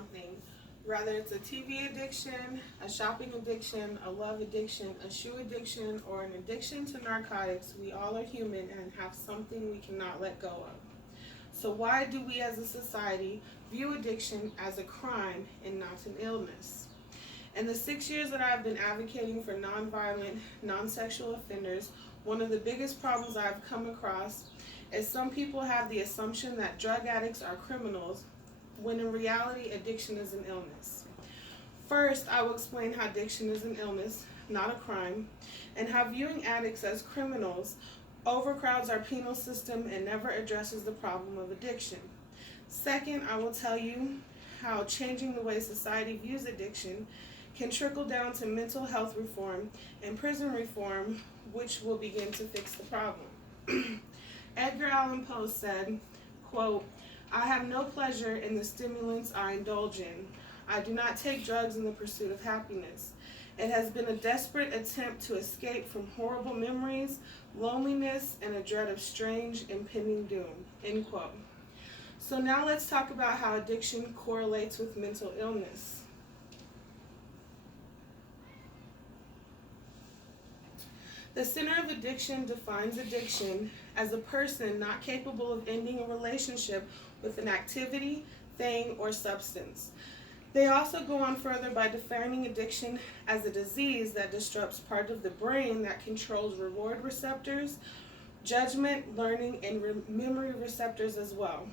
something. Whether it's a TV addiction, a shopping addiction, a love addiction, a shoe addiction, or an addiction to narcotics, we all are human and have something we cannot let go of. So why do we as a society view addiction as a crime and not an illness? In the 6 years that I've been advocating for nonviolent, non-sexual offenders, one of the biggest problems I've come across is some people have the assumption that drug addicts are criminals, when in reality, addiction is an illness. First, I will explain how addiction is an illness, not a crime, and how viewing addicts as criminals overcrowds our penal system and never addresses the problem of addiction. Second, I will tell you how changing the way society views addiction can trickle down to mental health reform and prison reform, which will begin to fix the problem. Edgar Allan Poe said, quote, "I have no pleasure in the stimulants I indulge in. I do not take drugs in the pursuit of happiness. It has been a desperate attempt to escape from horrible memories, loneliness, and a dread of strange, impending doom." End quote. So now let's talk about how addiction correlates with mental illness. The Center of Addiction defines addiction as a person not capable of ending a relationship with an activity, thing, or substance. They also go on further by defining addiction as a disease that disrupts part of the brain that controls reward receptors, judgment, learning, and memory receptors as well.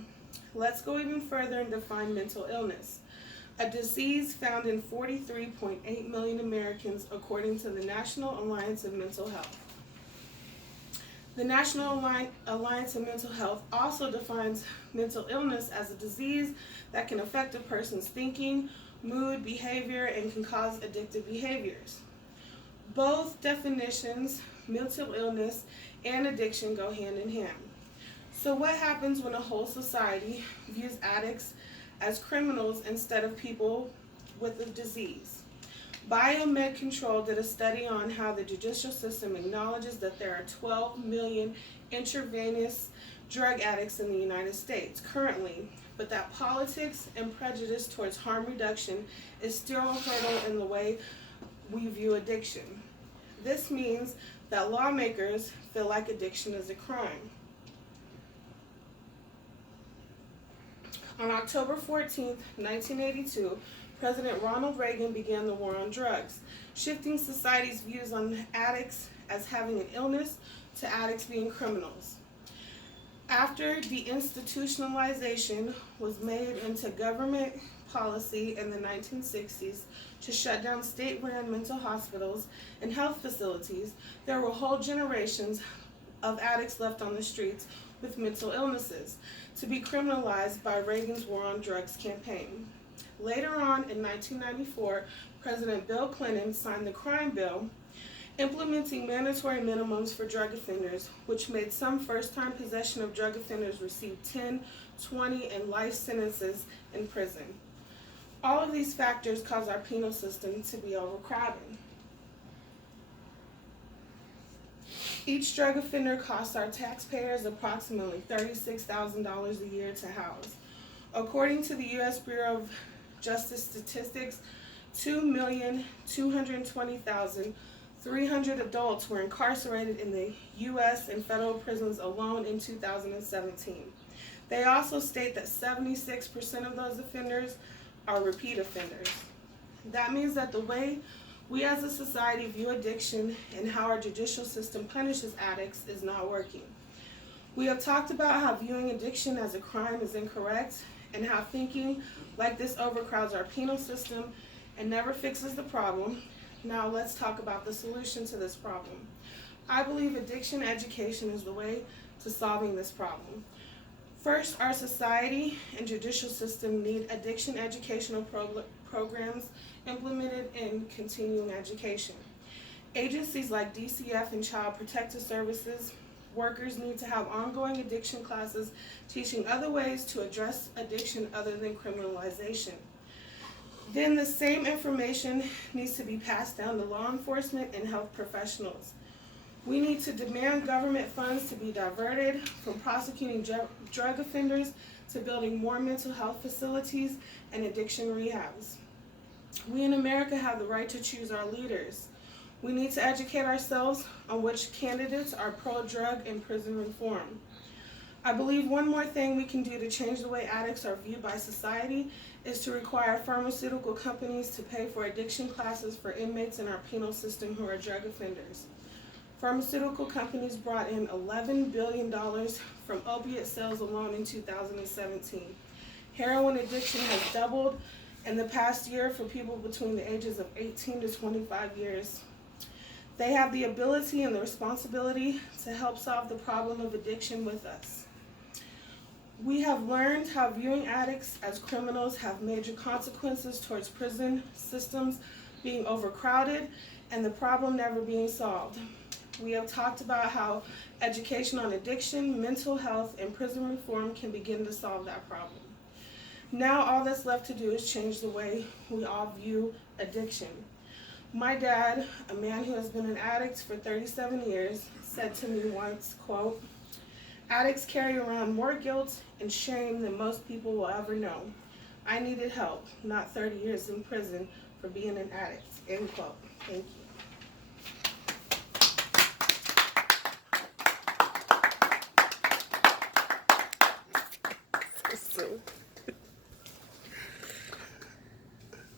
Let's go even further and define mental illness. A disease found in 43.8 million Americans, according to the National Alliance of Mental Health. The National Alliance of Mental Health also defines mental illness as a disease that can affect a person's thinking, mood, behavior, and can cause addictive behaviors. Both definitions, mental illness and addiction, go hand in hand. So what happens when a whole society views addicts as criminals instead of people with a disease? Biomed Control did a study on how the judicial system acknowledges that there are 12 million intravenous drug addicts in the United States currently, but that politics and prejudice towards harm reduction is still a hurdle in the way we view addiction. This means that lawmakers feel like addiction is a crime. On October 14, 1982, President Ronald Reagan began the war on drugs, shifting society's views on addicts as having an illness to addicts being criminals. After deinstitutionalization was made into government policy in the 1960s to shut down state-run mental hospitals and health facilities, there were whole generations of addicts left on the streets with mental illnesses to be criminalized by Reagan's War on Drugs campaign. Later on in 1994, President Bill Clinton signed the crime bill implementing mandatory minimums for drug offenders, which made some first-time possession of drug offenders receive 10, 20, and life sentences in prison. All of these factors cause our penal system to be overcrowded. Each drug offender costs our taxpayers approximately $36,000 a year to house. According to the U.S. Bureau of Justice Statistics, 2,220,300 adults were incarcerated in the U.S. and federal prisons alone in 2017. They also state that 76% of those offenders are repeat offenders. That means that the way we as a society view addiction and how our judicial system punishes addicts is not working. We have talked about how viewing addiction as a crime is incorrect and how thinking like this overcrowds our penal system and never fixes the problem. Now let's talk about the solution to this problem. I believe addiction education is the way to solving this problem. First, our society and judicial system need addiction educational programs implemented in continuing education. Agencies like DCF and Child Protective Services workers need to have ongoing addiction classes teaching other ways to address addiction other than criminalization. Then the same information needs to be passed down to law enforcement and health professionals. We need to demand government funds to be diverted from prosecuting drug offenders to building more mental health facilities and addiction rehabs. We in America have the right to choose our leaders. We need to educate ourselves on which candidates are pro-drug and prison reform. I believe one more thing we can do to change the way addicts are viewed by society is to require pharmaceutical companies to pay for addiction classes for inmates in our penal system who are drug offenders. Pharmaceutical companies brought in $11 billion from opiate sales alone in 2017. Heroin addiction has doubled in the past year for people between the ages of 18 to 25 years. They have the ability and the responsibility to help solve the problem of addiction with us. We have learned how viewing addicts as criminals have major consequences towards prison systems being overcrowded and the problem never being solved. We have talked about how education on addiction, mental health, and prison reform can begin to solve that problem. Now all that's left to do is change the way we all view addiction. My dad, a man who has been an addict for 37 years, said to me once, quote, "Addicts carry around more guilt and shame than most people will ever know. I needed help, not 30 years in prison for being an addict," end quote. Thank you.